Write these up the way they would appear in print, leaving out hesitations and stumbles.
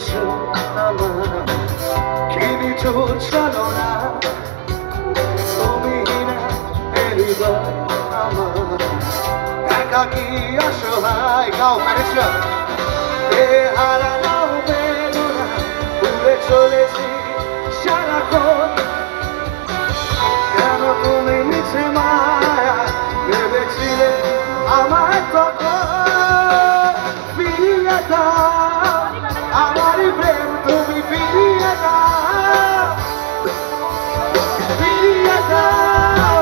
করেছো আমার কিনিছো চলো না তুমি না হৃদয় আমার একাকী অসহায় গাও ম্যানেজরা এ হারানো বেদনা উড়ে চলেছি সারাক্ষণ কেন তুমি মিছে মায়া ভেবেছিলে আমার তখন ফিরিয়ে দাও আমারই প্রেম তুমি ফিরিয়ে দাও ফিরিয়ে দাও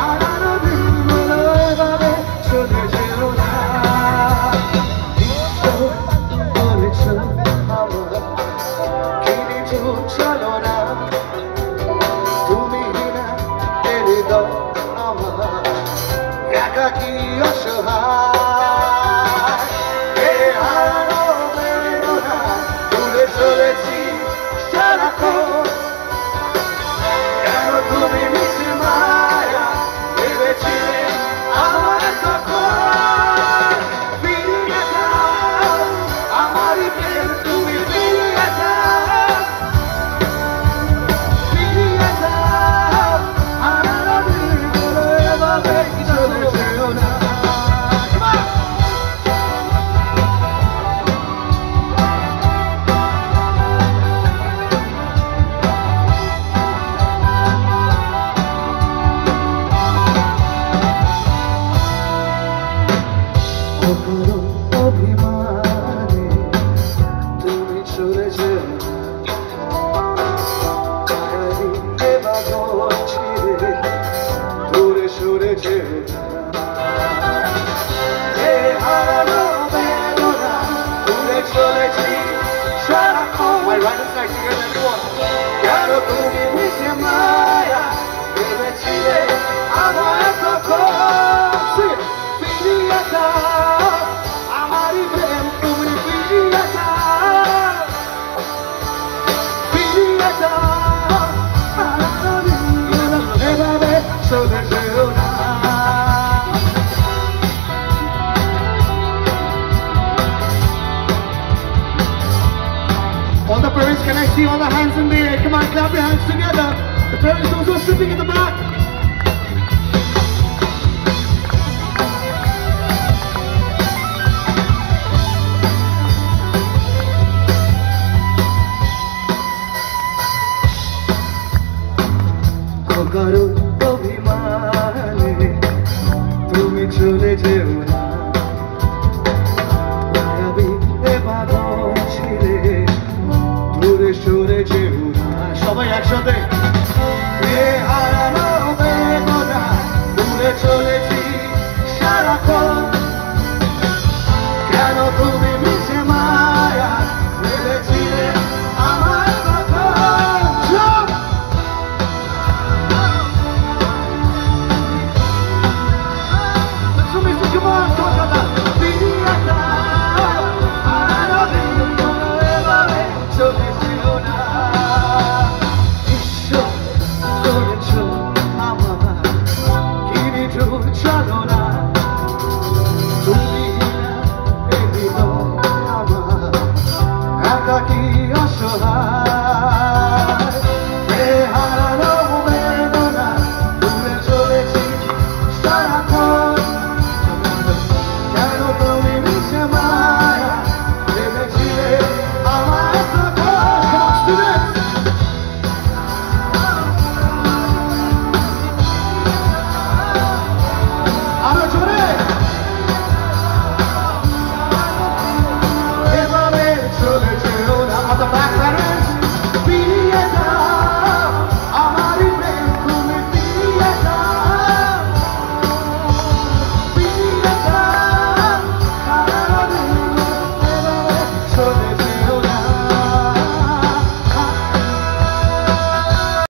হারানো দিনগুলো এভাবে চলে যেও না বলেছো আমার কিনিছো চলো না তুমি না হৃদয় আমার একাকী অসহায় এ হারানো বেদনা উড়ে চলেছি সারাক্ষণ কেন তুমি মিছে মায়া ভেবেছিলে আমার তখন ফিরিয়ে দাও আমারই প্রেম তুমি ফিরিয়ে দাও ফিরিয়ে দাও হারানো দিনগুলো এভাবে চলে যেও না অভিমানে তুমি চলে যেও না বাঁধন ছিঁড়ে দূরে সরে যেও না এ হারানো বেদনা দূরে চলেছি সারাক্ষণ কেন তুমি মিছে মায়া ভেবেছিলে আমার তখন ফিরিয়ে দাও আমারই প্রেম তুমি ফিরিয়ে দাও ফিরিয়ে দাও হারানো দিনগুলো এভাবে চলে যেও না All the parents, can I see all the hands in the air? Come on, clap your hands together. The parents also sitting in the back. কারো অভিমানে তুমি চলে যেও না বাঁধন ছিঁড়ে দূরে সরে যেও না সবাই একসাথে